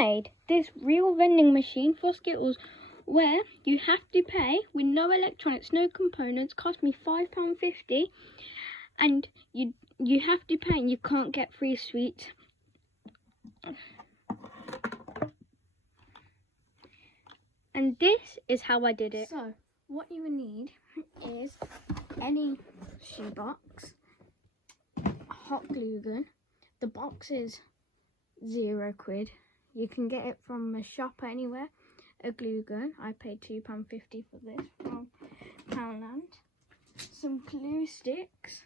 made this real vending machine for Skittles where you have to pay with no electronics, no components. Cost me £5.50, and you have to pay and you can't get free sweets. And this is how I did it. So what you would need is any shoebox, hot glue gun. The box is £0. You can get it from a shop anywhere. A glue gun. I paid £2.50 for this from Poundland. Some glue sticks.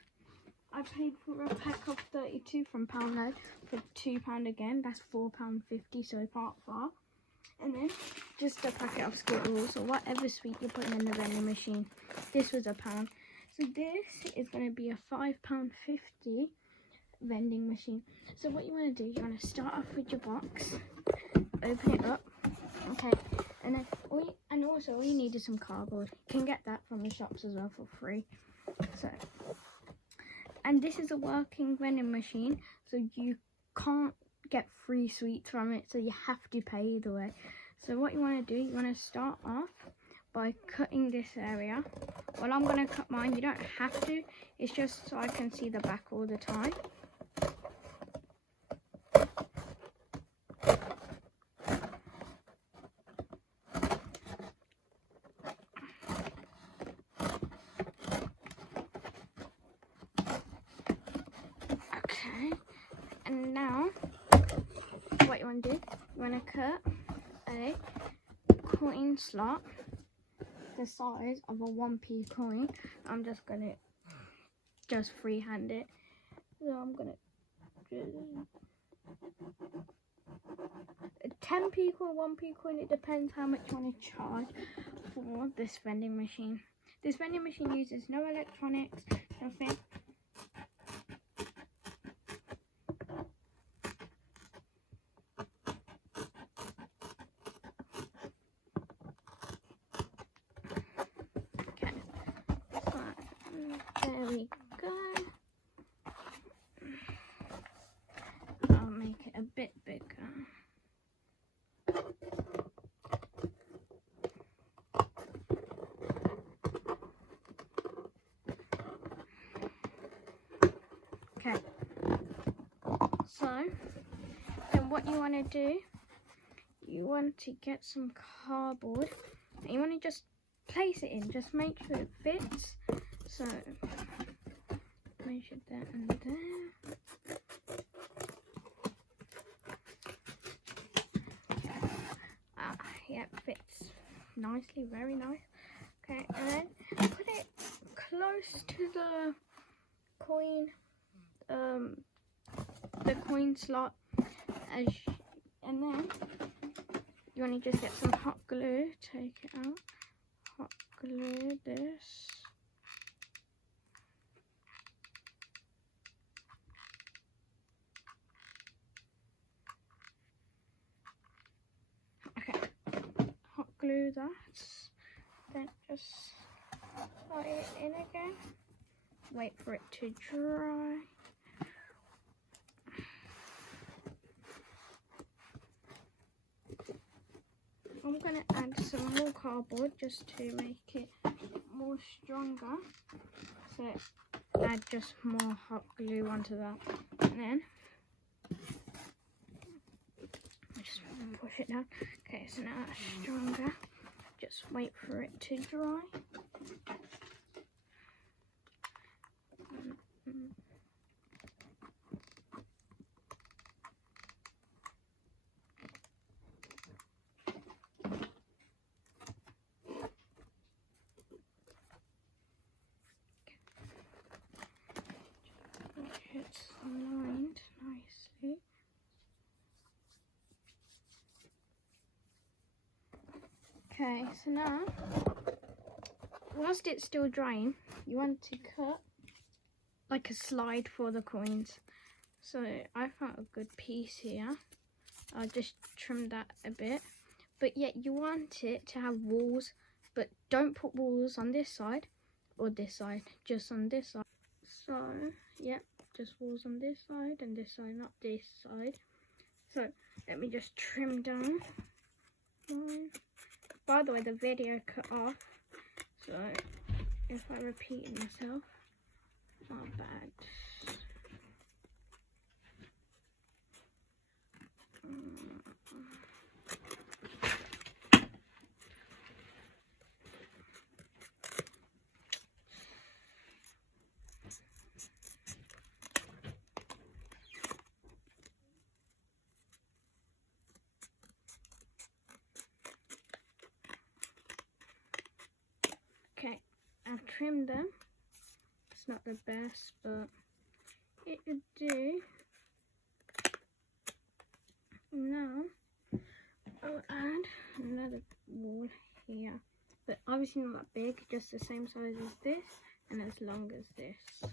I paid for a pack of 32 from Poundland for £2 again. That's £4.50, so it's not far. And then just a packet of Skittles or whatever sweet you're putting in the vending machine. This was £1. So this is going to be a £5.50 vending machine. So what you want to do, you want to start off with your box, open it up, okay, and then also all you need is some cardboard. You can get that from the shops as well for free. So, and this is a working vending machine, so you can't get free sweets from it, so you have to pay either way. So what you want to do, you want to start off by cutting this area. Well, I'm going to cut mine. You don't have to, it's just so I can see the back all the time. Okay, and now what you want to do, you want to cut a coin slot the size of a 1p coin. I'm just going to freehand it. So I'm going to a 10p coin, 1p coin, it depends how much you want to charge for this vending machine. This vending machine uses no electronics, nothing. There we go. I'll make it a bit bigger. Okay. So, then what you want to do, you want to get some cardboard and you want to just place it in. Just make sure it fits. So, measure that and there. Yeah, fits nicely, very nice. Okay, and then put it close to the coin slot, and then you want to just get some hot glue, take it out, hot glue this. Glue that, then just slide it in again, wait for it to dry. I'm going to add some more cardboard just to make it more stronger, so add just more hot glue onto that, and then just push it down. Okay, so now that's stronger. Just wait for it to dry. It's lined nicely. Okay, so now, whilst it's still drying, you want to cut like a slide for the coins. So I found a good piece here. I'll just trim that a bit. But yet you want it to have walls, but don't put walls on this side or this side, just on this side. So, yeah, just walls on this side and this side, not this side. So let me just trim down. By the way, the video cut off, so if I repeat myself, my bad. Okay, I've trimmed them. It's not the best, but it would do. Now I'll add another wall here, but obviously not that big, just the same size as this and as long as this.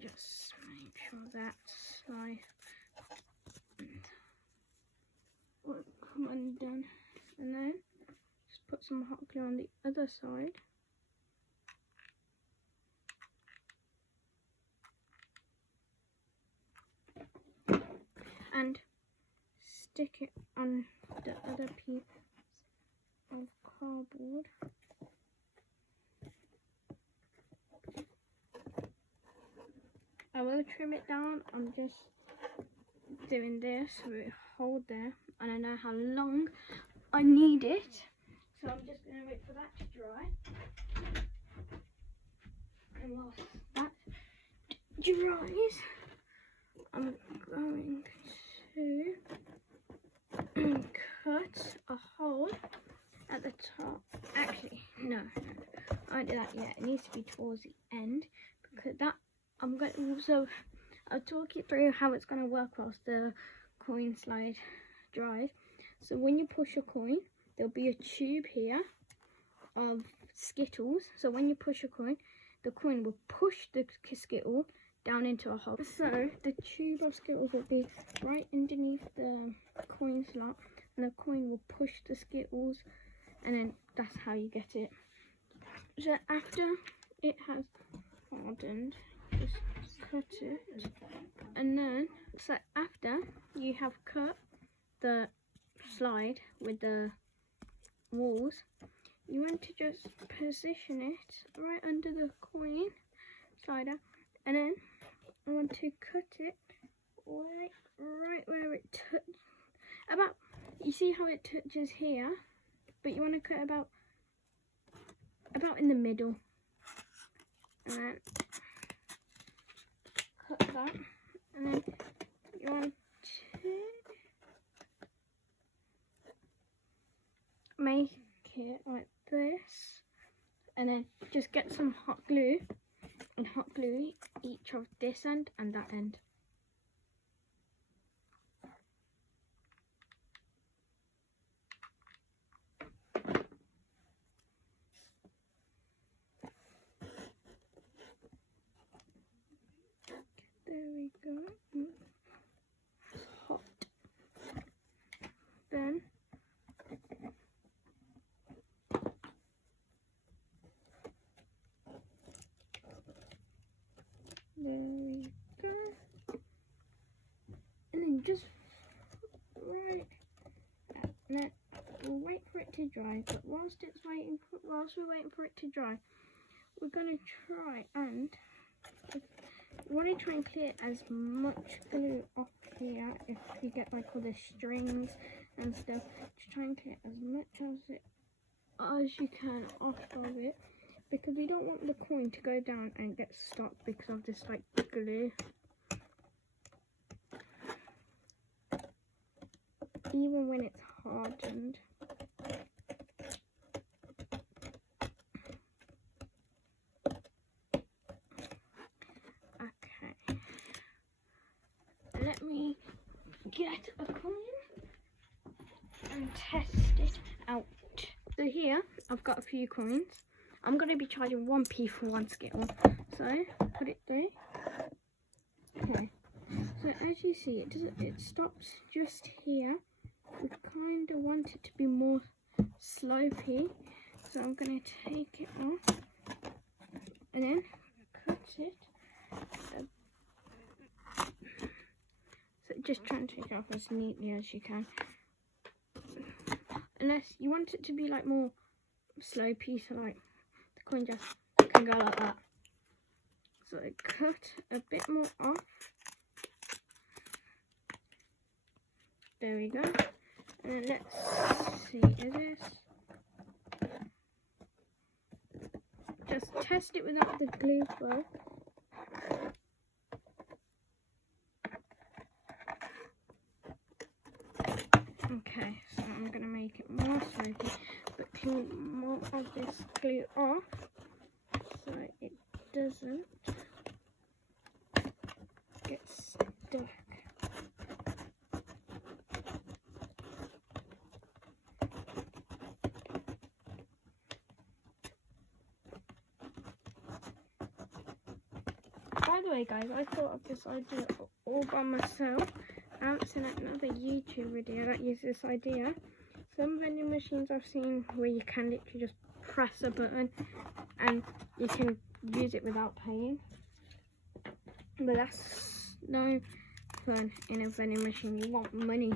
Just make sure that slide will come undone, and then just put some hot glue on the other side. And stick it on the other piece of cardboard. I will trim it down. I'm just doing this so it hold there, and I know how long I need it, so I'm just going to wait for that to dry. And whilst that dries, I'm going to cut a hole at the top. Actually, no, I won't do that yet. It needs to be towards the end, because that I'm going to also, I'll talk you through how it's going to work whilst the coin slide dries. So when you push a coin, there'll be a tube here of Skittles. So when you push a coin, the coin will push the Skittle down into a hole. So the tube of Skittles will be right underneath the coin slot, and the coin will push the Skittles, and then that's how you get it. So after it has hardened, just cut it, and then so after you have cut the slide with the walls, you want to just position it right under the coin slider, and then I want to cut it right where it touches. About, you see how it touches here, but you want to cut about in the middle, and then cut that, and then you want to make it like this, and then just get some hot glue and hot glue each of this end and that end. There we go. Hot. Then there we go. And then just right, and then we'll wait for it to dry. But whilst we're waiting for it to dry, we're gonna try and we want to try and clear as much glue off here. If you get like all the strings and stuff, just try and clear as much as you can off of it, because we don't want the coin to go down and get stuck because of this like glue. Even when it's hardened. Okay. Let me get a coin and test it out. So here I've got a few coins. I'm going to be charging 1p for one Skittle. So put it through. Okay. So as you see, it stops just here. We kind of want it to be more slopey. So I'm going to take it off and then cut it. So just trying as neatly as you can. Unless you want it to be like more slopey, so like the coin just can go like that. So I cut a bit more off. There we go. And then let's see, is this? Just test it without the glue first. Okay, so I'm going to make it more slopey, but clean more of this glue off so it doesn't get stuck. By the way guys, I thought of this idea all by myself. I haven't seen another YouTube video that uses this idea. Some vending machines I've seen where you can literally just press a button and you can use it without paying. But that's no fun in a vending machine. You want money.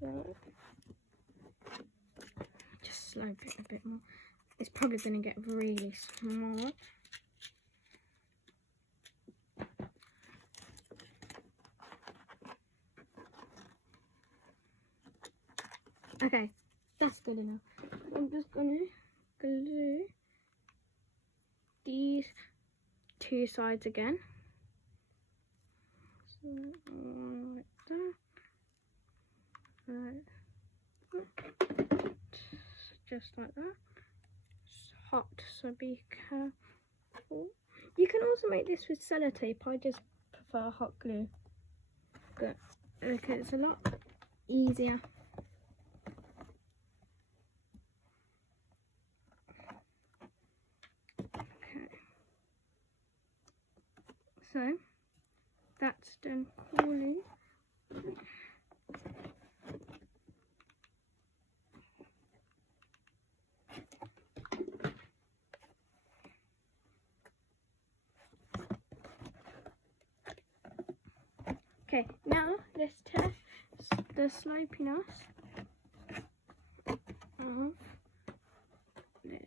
So, just slope it a bit more. It's probably going to get really small. Okay, that's good enough. I'm just gonna glue these two sides again. So like that. Just like that. It's hot, so be careful. You can also make this with sellotape. I just prefer hot glue. But okay, it's a lot easier. So that's done cooling. Okay, now let's test the slopiness of this.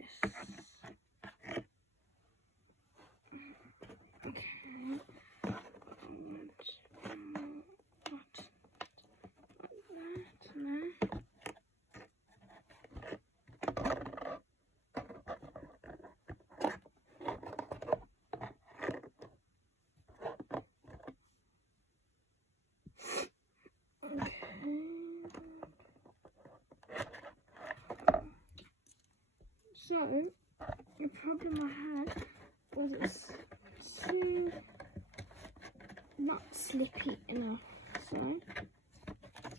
So, the problem I had was it's too not slippy enough. So,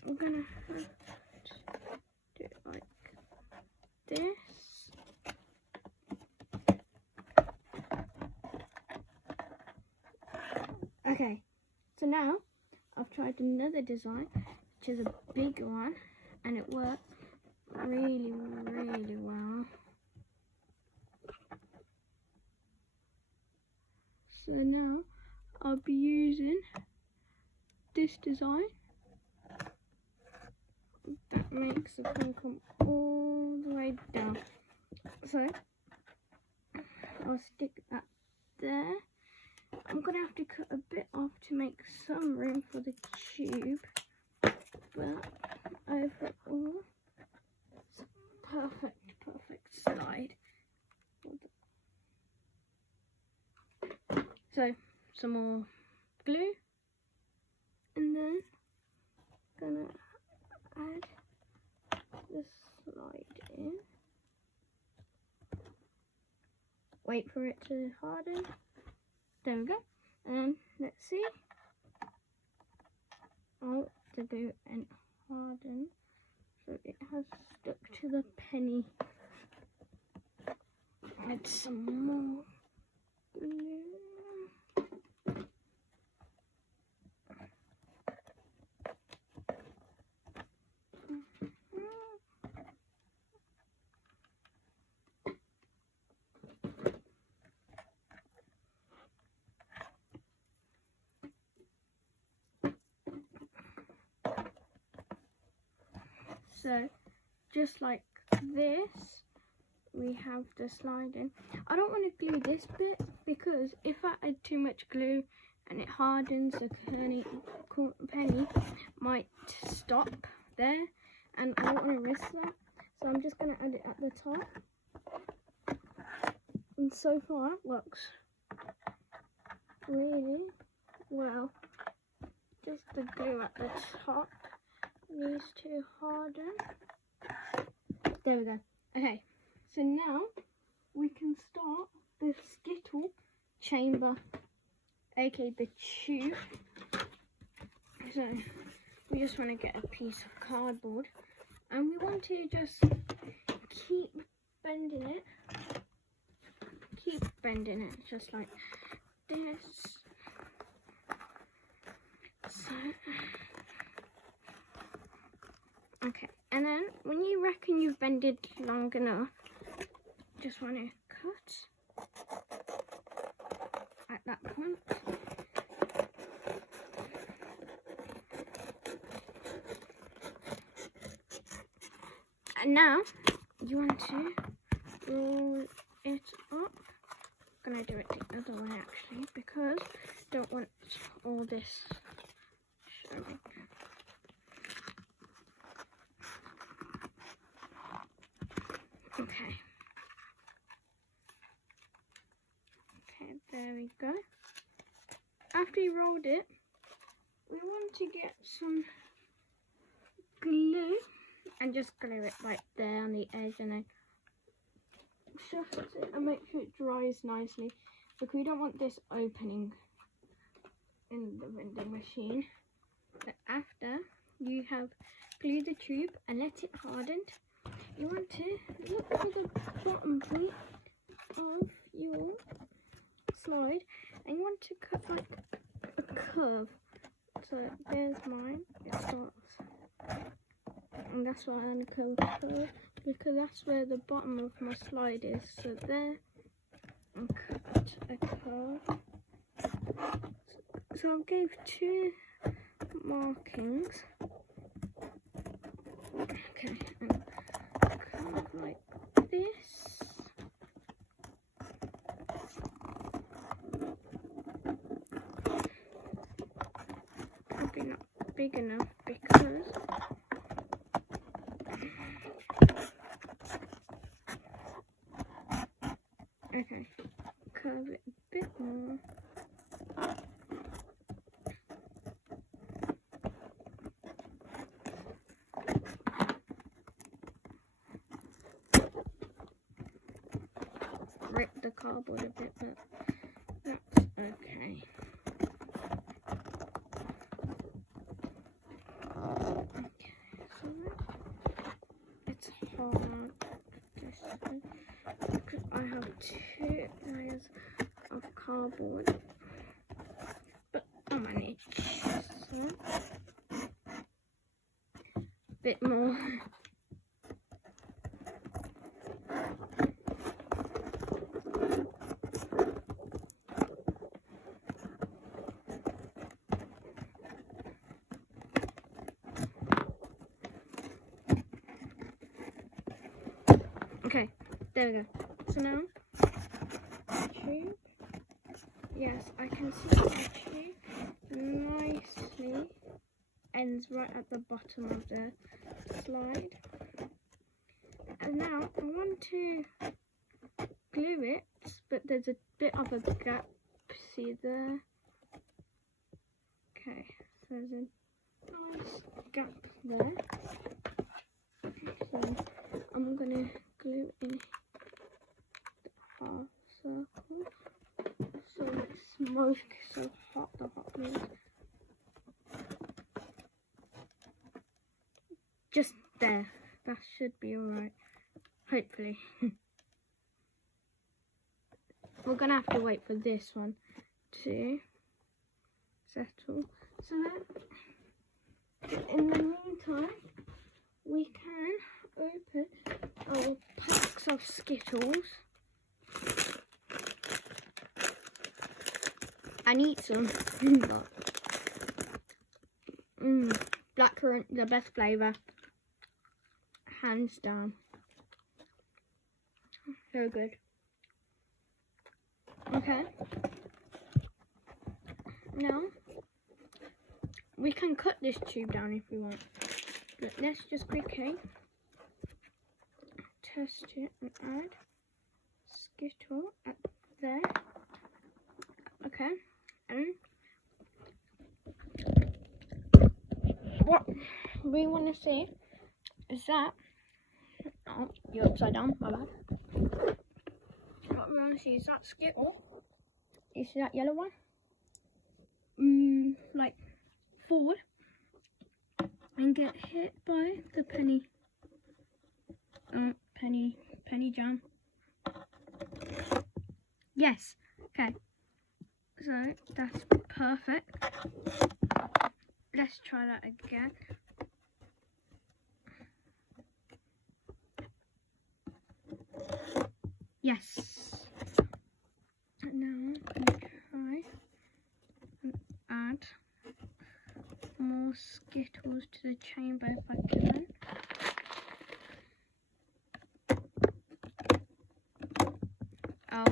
I'm gonna have to do it like this. Okay, so now I've tried another design, which is a big one, and it worked really, really well. So now I'll be using this design that makes the pen come all the way down. So I'll stick that there. I'm gonna have to cut a bit off to make some room for the tube, but overall it's a perfect slide. So some more glue, and then gonna add the slide in. Wait for it to harden. There we go. And let's see. Oh, the glue and harden, so it has stuck to the penny. Add some more glue. So just like this, we have the sliding. I don't want to glue this bit because if I add too much glue and it hardens, the penny might stop there, and I don't want to risk that. So I'm just going to add it at the top. And so far it works really well. Just the glue at the top needs to harden. There we go. Okay, so now we can start the skittle chamber, aka the tube. So we just want to get a piece of cardboard and we want to just keep bending it just like this. So okay, and then when you reckon you've bended long enough, just want to cut at that point. And now you want to roll it up. I'm going to do it the other way actually because I don't want all this showing. Okay. Okay, there we go. After you rolled it, we want to get some glue and just glue it right there on the edge and then shuffle it and make sure it dries nicely because we don't want this opening in the vending machine. But after you have glued the tube and let it harden, you want to look for the bottom point of your slide and you want to cut like a curve. So there's mine, it starts, and that's why I'm going to curve because that's where the bottom of my slide is. So there, and cut a curve. So I gave 2 markings. Okay, and curve like this. Probably not big enough because okay, curve it a bit more. Rip the cardboard a bit, but that's okay. Okay, so it's hard because I have 2 layers of cardboard, but I managed. So a bit more. Okay, there we go. So now, tube. Yes, I can see the tube nicely ends right at the bottom of the slide. And now I want to glue it, but there's a bit of a gap. See there? Okay, so there's a nice gap there. So I'm gonna glue in the half circle so it's smoke so hot, the hot glue. Just there, that should be alright, hopefully. We're gonna have to wait for this one to settle. So then, in the meantime, we can open our packs of Skittles and eat some. Blackcurrant, the best flavour. hands down. So good. Okay. Now, we can cut this tube down if we want. But let's just quickly test it and add Skittle up there. Okay. And what we want to see is that, oh, you're upside down, my bad. What we want to see is that Skittle. You see that yellow one? Like forward and get hit by the penny jam. Yes. Okay. So that's perfect. Let's try that again. Yes. And now I'm going to try and add more Skittles to the chamber if I can. Oh.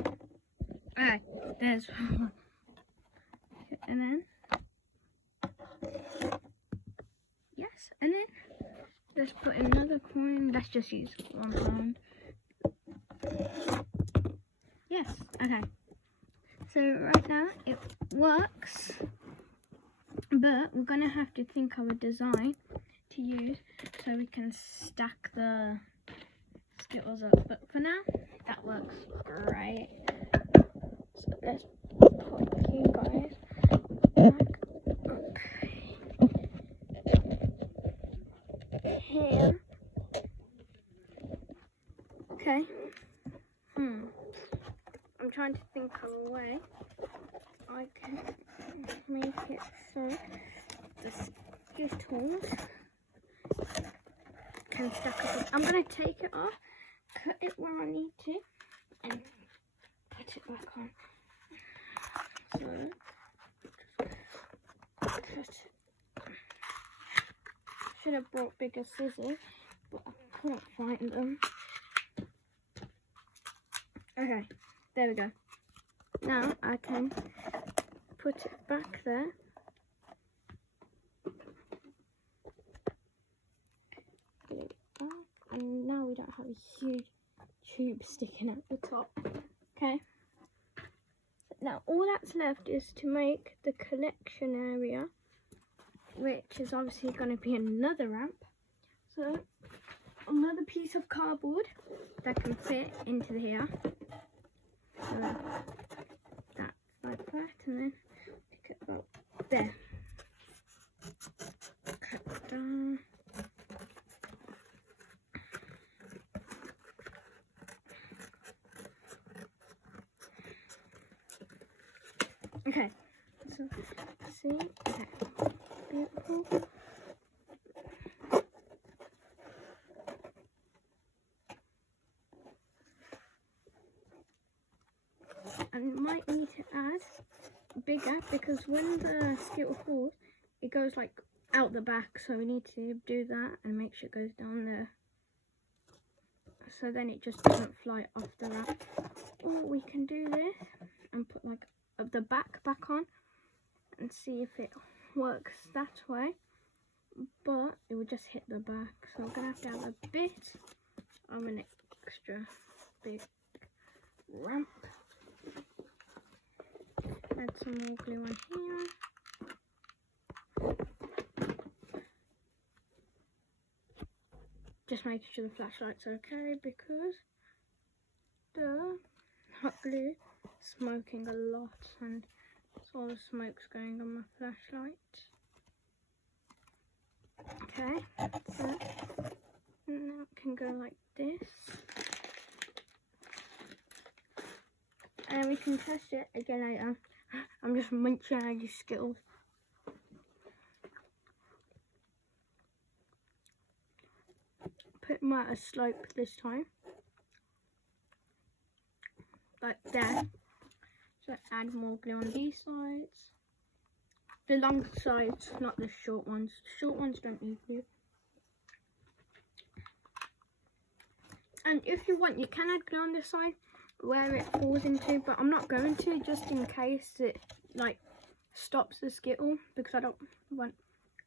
Okay. There's one. And then. Yes. And then let's put another coin. Let's just use £1. Yes. Okay. So right now it works, but we're going to have to think of a design to use so we can stack the Skittles up. But for now, that works great. So let's put you guys back up here. Okay. I'm trying to think of a way I can make it so the Skittles can stack up. I'm going to take it off, cut it where I need to, and put it back on. So, cut it. Should have brought bigger scissors, but I couldn't find them. Okay. There we go. Now I can put it back there. Get it back. And now we don't have a huge tube sticking out the top. Okay. Now all that's left is to make the collection area, which is obviously going to be another ramp. So another piece of cardboard that can fit into here. So that's like that, and then stick it about there. Cut it down. Okay, so see, okay, beautiful. And we might need to add bigger because when the Skittle falls, it goes like out the back, so we need to do that and make sure it goes down there, so then it just doesn't fly off the ramp. Or we can do this and put like the back on and see if it works that way, but it will just hit the back, so I'm gonna have to have a bit of an extra big ramp. Add some more glue on here. Just making sure the flashlight's okay because the hot glue is smoking a lot and all the smoke's going on my flashlight. Okay, so now it can go like this. And we can test it again later. I'm just munching on these Skittles. Put them at a slope this time. Like there. So add more glue on these sides. The long sides, not the short ones. The short ones don't need glue. And if you want, you can add glue on this side where it falls into, but I'm not going to, just in case it like stops the Skittle, because I don't want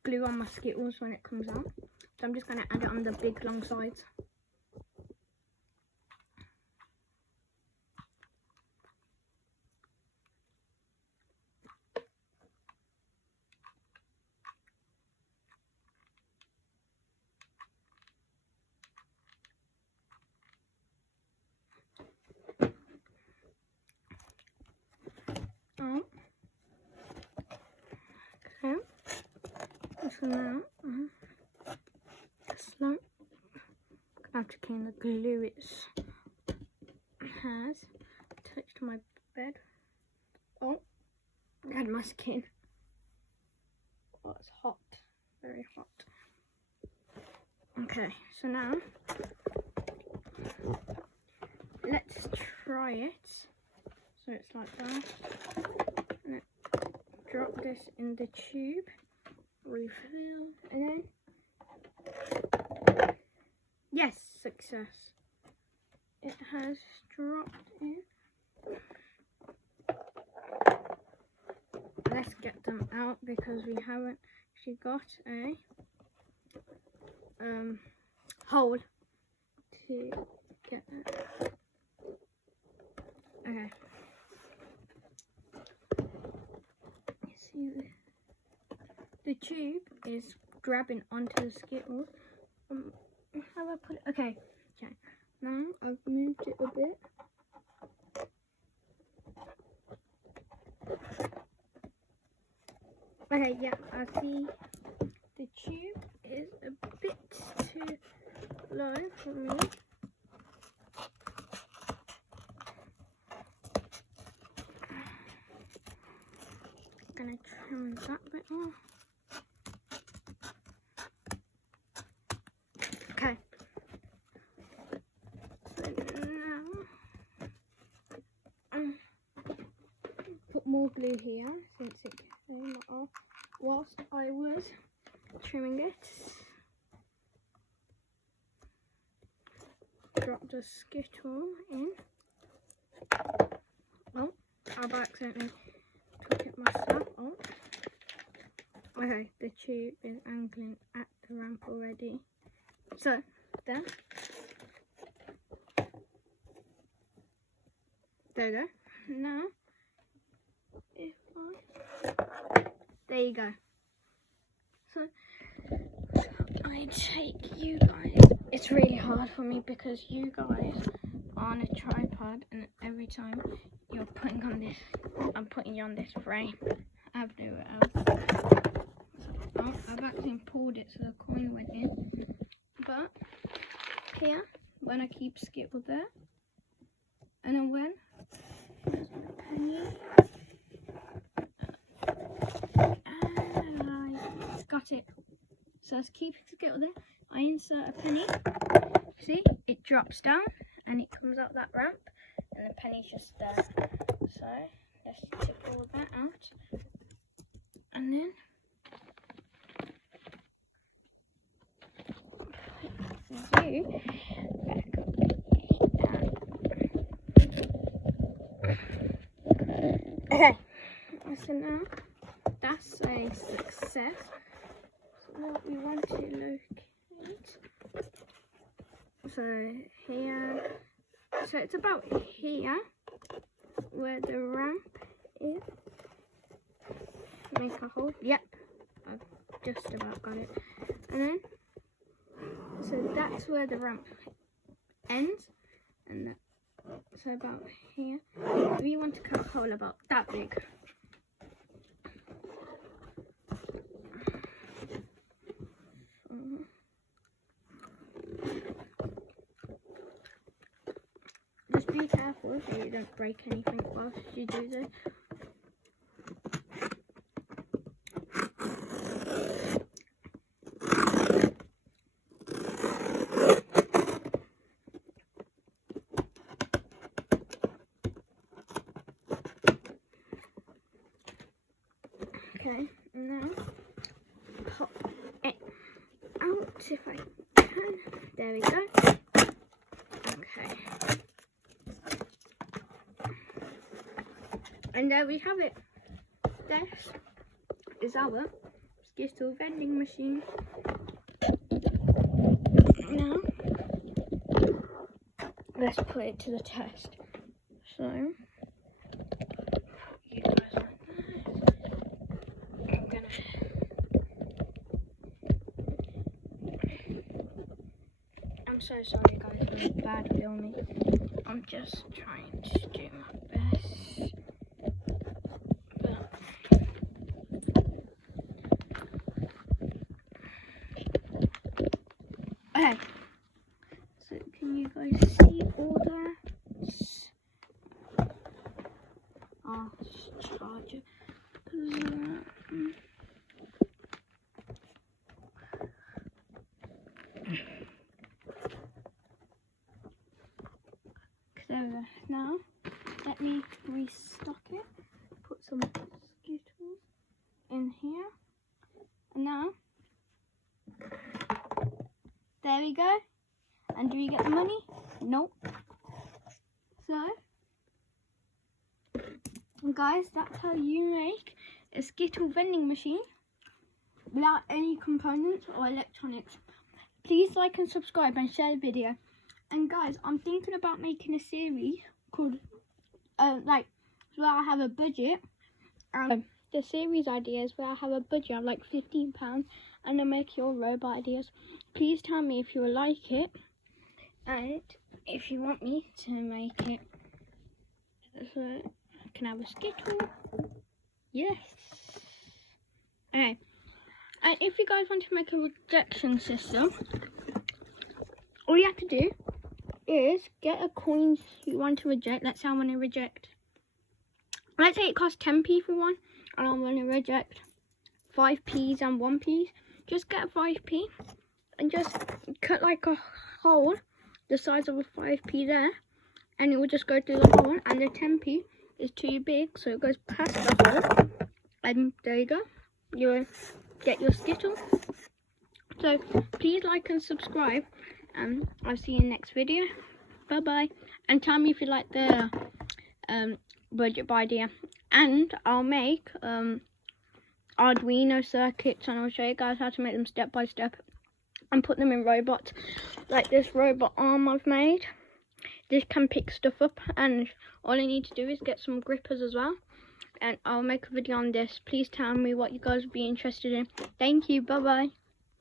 glue on my Skittles when it comes out. So I'm just going to add it on the big long sides. Okay. So now, I'm gonna have to clean the glue it has touched my bed. Oh, I had my skin. Oh, it's hot, very hot. Okay, so now let's try it. So it's like that. And drop this in the tube, refill, and then yes, success. It has dropped in. Let's get them out because we haven't actually got a hole to get that. Okay. You see the tube is grabbing onto the Skittles. How do I put it? Okay. Okay. Now I've moved it a bit. Okay, yeah, I see the tube is a bit too low for me. I'm gonna trim that bit more. Okay. So now put more glue here since it came off whilst I was trimming it. Drop the Skittle in. Oh, I've accidentally took it myself. Oh. Okay, the tube is angling at the ramp already. So, there. There you go. Now, if there you go. So, I take you guys. It's really hard for me because you guys are on a tripod, and every time you're putting on this, I'm putting you on this frame. I have nowhere else. So, I've actually pulled it so the coin went in. But here, when I keep Skittle there, and then when there's a penny, and I got it. So let's keep Skittle there. I insert a penny. See, it drops down and it comes up that ramp, and the penny's just there. So let's take all that out, and then okay, so now that's a success. So what we want to locate, so here, so it's about here where the ramp is. Make a hole. Yep, I've just about got it. And then so that's where the ramp ends, and that, so about here. We want to cut a hole about that big. Just be careful so you don't break anything whilst you do this. Okay, now pop it out if I can. There we go. And there we have it. This is our Skittle vending machine. Now, let's put it to the test. So, you guys like this. I'm so sorry guys for the bad filming. I'm just trying to do my best. Okay, so can you guys see all that? I'll just charge it. There we go. Now, let me restock it. Put some Skittles in here. And now, there we go. And do we get the money? Nope. So, guys, that's how you make a Skittle vending machine without any components or electronics. Please like and subscribe and share the video. And guys, I'm thinking about making a series called, where I have a budget. The series ideas where I have a budget of like £15 and I make your robot ideas. Please tell me if you will like it and if you want me to make it. So, can I have a Skittle? Yes. Okay. And if you guys want to make a rejection system, all you have to do is get a coin you want to reject. Let's say I want to reject. Let's say it costs 10p for one, and I want to reject 5p's and 1p's. Just get a 5p and just cut like a hole the size of a 5p there, and it will just go through the hole. And the 10p is too big, so it goes past the hole. And there you go. You get your Skittle. So please like and subscribe. I'll see you in the next video. Bye bye. And tell me if you like the budget idea. And I'll make Arduino circuits, and I'll show you guys how to make them step by step and put them in robots. Like this robot arm I've made. This can pick stuff up, and all I need to do is get some grippers as well. And I'll make a video on this. Please tell me what you guys would be interested in. Thank you. Bye bye.